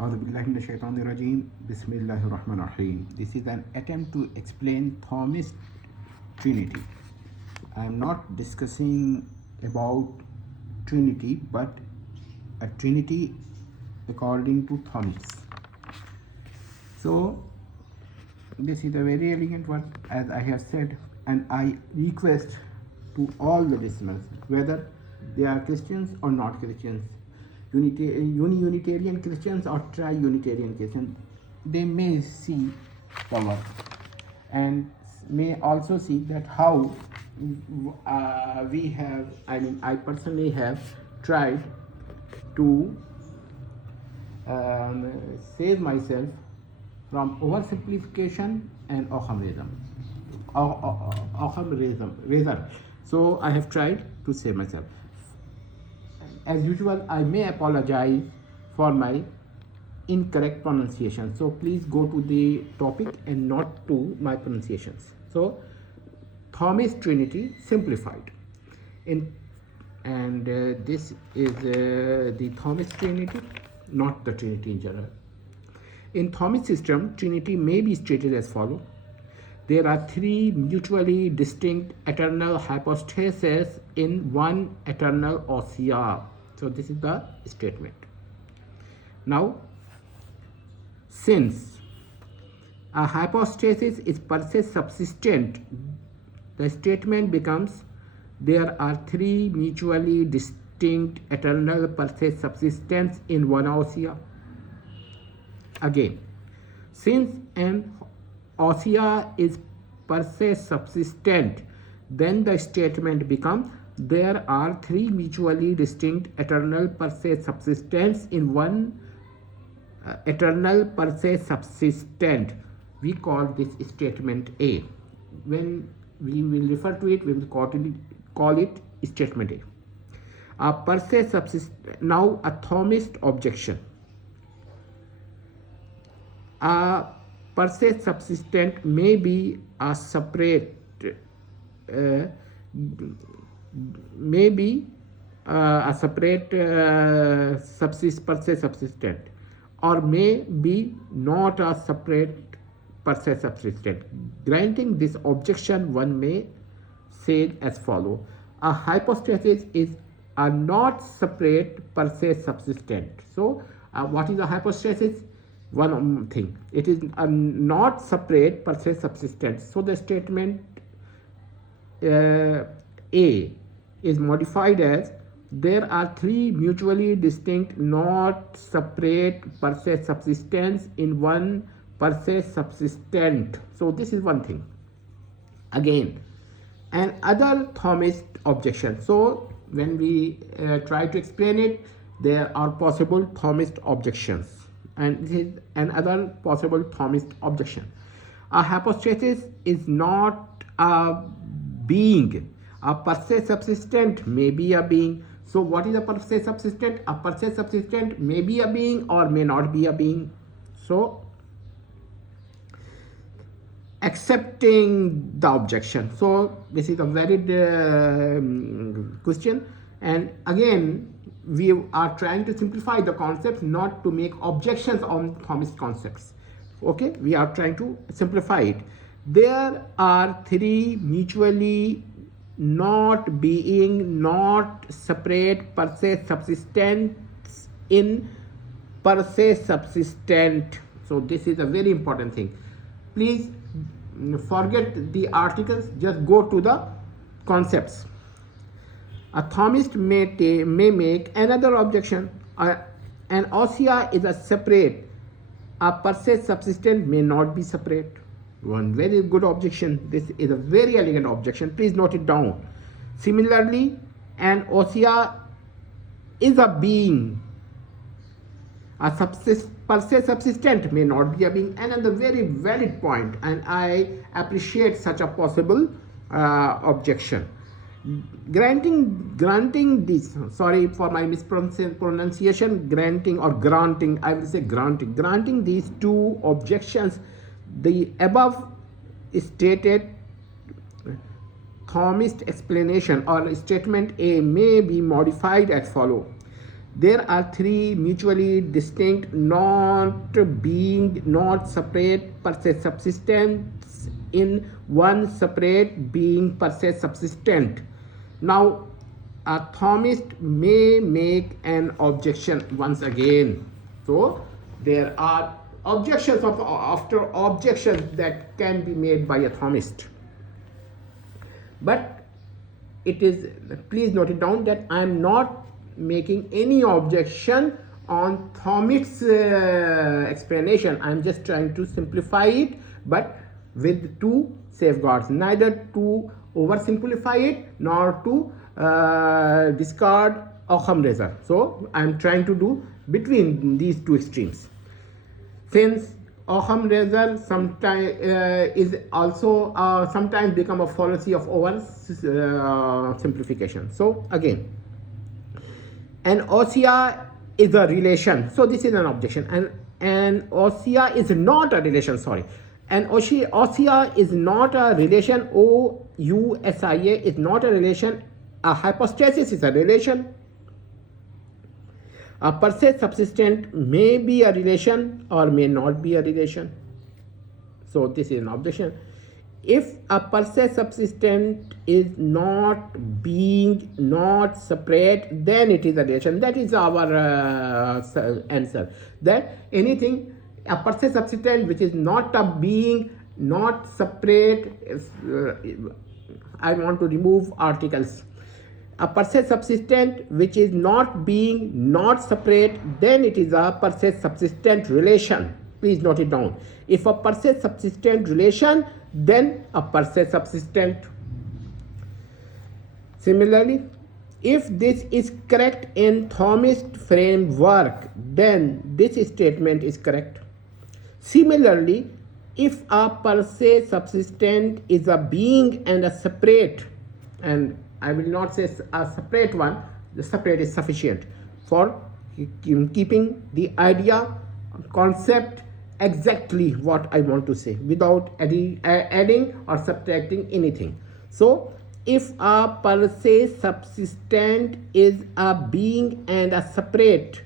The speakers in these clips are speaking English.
Bismillahirrahmanirrahim. This is an attempt to explain Thomist Trinity. I am not discussing about Trinity, but a Trinity according to Thomist. So this is a very elegant one, as I have said, and I request to all the listeners, whether they are Christians or not Christians, Uni-unitarian Christians or Tri-unitarian Christians, they may see the work and may also see that how I personally have tried to save myself from oversimplification and Ohamrism. So I have tried to save myself. As usual, I may apologize for my incorrect pronunciation. So please go to the topic and not to my pronunciations. So Thomist Trinity simplified. This is the Thomist Trinity, not the Trinity in general. In Thomist system, Trinity may be stated as follows. There are three mutually distinct eternal hypostases in one eternal Ousia. So this is the statement. Now, since a hypostasis is per se subsistent, the statement becomes there are three mutually distinct eternal per se subsistents in one Ousia. Again, since an Ousia is per se subsistent, then the statement becomes there are three mutually distinct eternal per se subsistents in one eternal per se subsistent. We call this statement A. When we will refer to it, we will call it statement A. A per se subsistent. Now a Thomist objection. A per se subsistent may be a separate per se subsistent, or may be not a separate per se subsistent. Granting this objection, one may say as follow: a hypostasis is a not separate per se subsistent. So what is a hypostasis? One thing, it is a not separate per se subsistent. So the statement A is modified as there are three mutually distinct not separate per se subsistents in one per se subsistent. So this is one thing. Again, another Thomist objection. So when we try to explain it, there are possible Thomist objections. And this is another possible Thomist objection. A hypostasis is not a being. A per se subsistent may be a being. So what is a per se subsistent? A per se subsistent may be a being or may not be a being. So accepting the objection. So this is a valid question. And again, we are trying to simplify the concepts, not to make objections on Thomist concepts. Okay, we are trying to simplify it. There are three mutually not being, not separate per se subsistents in per se subsistent. So this is a very important thing. Please forget the articles, just go to the concepts. A Thomist may make another objection. An Ousia is a separate. A per se subsistent may not be separate. One very good objection. This is a very elegant objection. Please note it down. Similarly, an Ousia is a being. A per se subsistent may not be a being. Another very valid point, and I appreciate such a possible objection. Granting this, sorry for my mispronunciation, I will say granting these two objections, the above stated Thomist explanation or statement A may be modified as follow. There are three mutually distinct, not being, not separate per se subsistents in one separate being per se subsistent. Now, a Thomist may make an objection once again. So, there are objections after objections that can be made by a Thomist. But it is, please note it down that I am not making any objection on Thomist's explanation. I am just trying to simplify it, but with two safeguards: neither to oversimplify it nor to discard Occam razor. So I am trying to do between these two extremes. Since Occam razor sometimes is also sometimes become a fallacy of over simplification. So again, an Ousia is a relation. So this is an objection. And Ousia is not a relation. Sorry, and Ousia is not a relation. Ousia is not a relation. A hypostasis is a relation. A per se subsistent may be a relation or may not be a relation. So this is an objection. If a per se subsistent is not being, not separate, then it is a relation. That is our answer. That anything, a per se subsistent which is not a being, not separate, I want to remove articles. A per se subsistent which is not being, not separate, then it is a per se subsistent relation. Please note it down. If a per se subsistent relation, then a per se subsistent. Similarly, if this is correct in Thomist framework, then this statement is correct. Similarly, if a per se subsistent is a being and a separate, and I will not say a separate one, the separate is sufficient for keeping the idea, concept exactly what I want to say without adding or subtracting anything. So, if a per se subsistent is a being and a separate,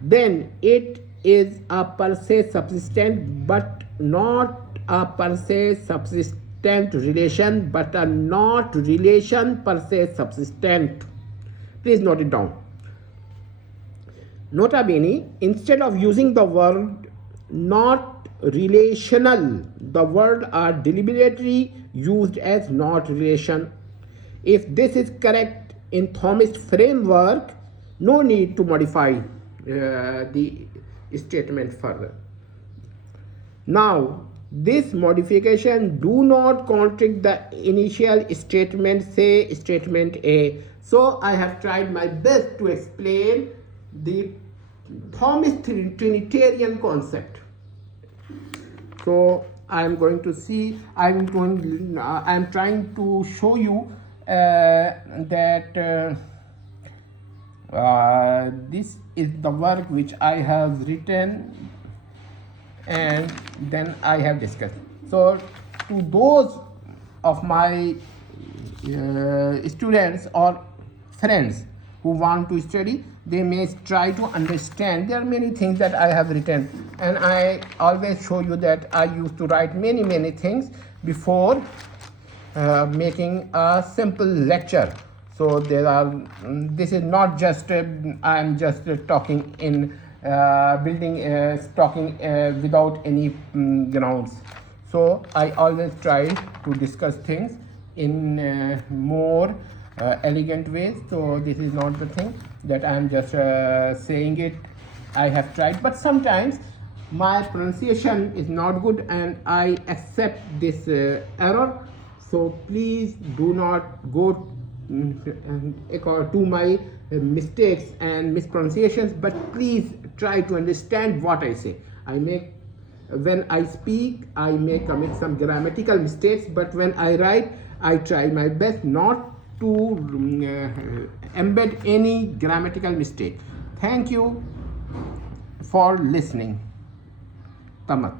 then it is a per se subsistent but not a per se subsistent relation, but a not relation per se subsistent. Please note it down. Nota bene, instead of using the word not relational, the word are deliberately used as not relation. If this is correct in Thomist framework, no need to modify the statement further. Now, this modification do not contradict the initial statement, say statement A. So I have tried my best to explain the Thomist Trinitarian concept. So I am going to see. I am trying to show you that this is the work which I have written and then I have discussed. So to those of my students or friends who want to study, they may try to understand. There are many things that I have written, and I always show you that I used to write many things before making a simple lecture. So there are, this is not just I am just talking in talking without any grounds. So I always try to discuss things in more elegant ways. So this is not the thing that I am just saying it. I have tried, but sometimes my pronunciation is not good and I accept this error. So please do not go to my mistakes and mispronunciations, but please try to understand what I say. When I speak, I may commit some grammatical mistakes, but when I write, I try my best not to embed any grammatical mistake. Thank you for listening. Tamat.